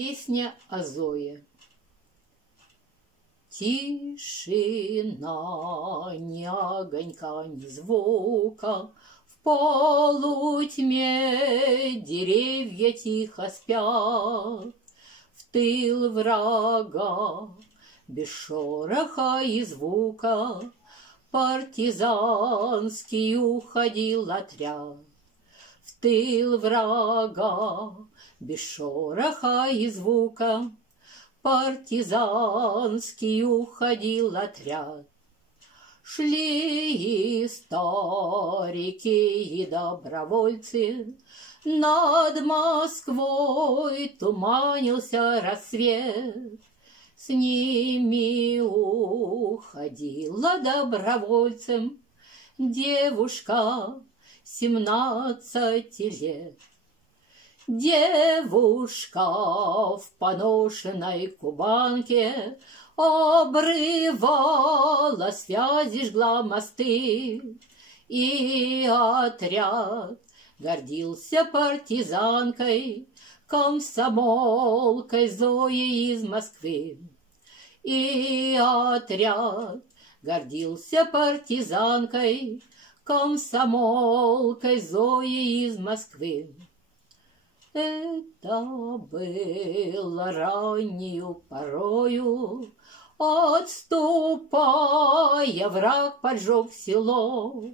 Песня о Зое. Тишина, ни огонька, ни звука, в полутьме деревья тихо спят. В тыл врага, без шороха и звука, партизанский уходил отряд. В тыл врага, без шороха и звука, партизанский уходил отряд. Шли и старики, и добровольцы, над Москвой туманился рассвет. С ними уходила добровольцем девушка 17 лет. Девушка в поношенной кубанке обрывала связи, жгла мосты, и отряд гордился партизанкой, комсомолкой Зоей из Москвы. И отряд гордился партизанкой, комсомолкой Зоей из Москвы. Это было раннюю порою, отступая, враг поджег село,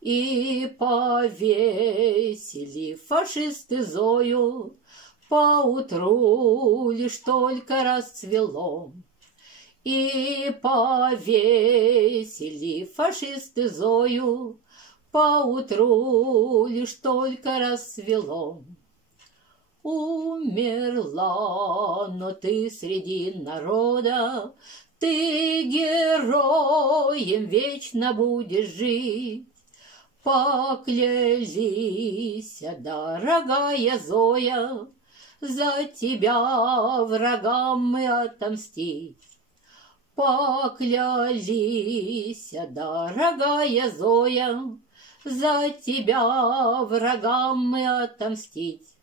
и повесили фашисты Зою, поутру лишь только расцвело. И повесили фашисты Зою, поутру лишь только рассвело. Умерла, но ты среди народа, ты героем вечно будешь жить. Поклялись, дорогая Зоя, за тебя врагам мы отомстить. Поклялись, дорогая Зоя, за тебя врагам мы отомстить.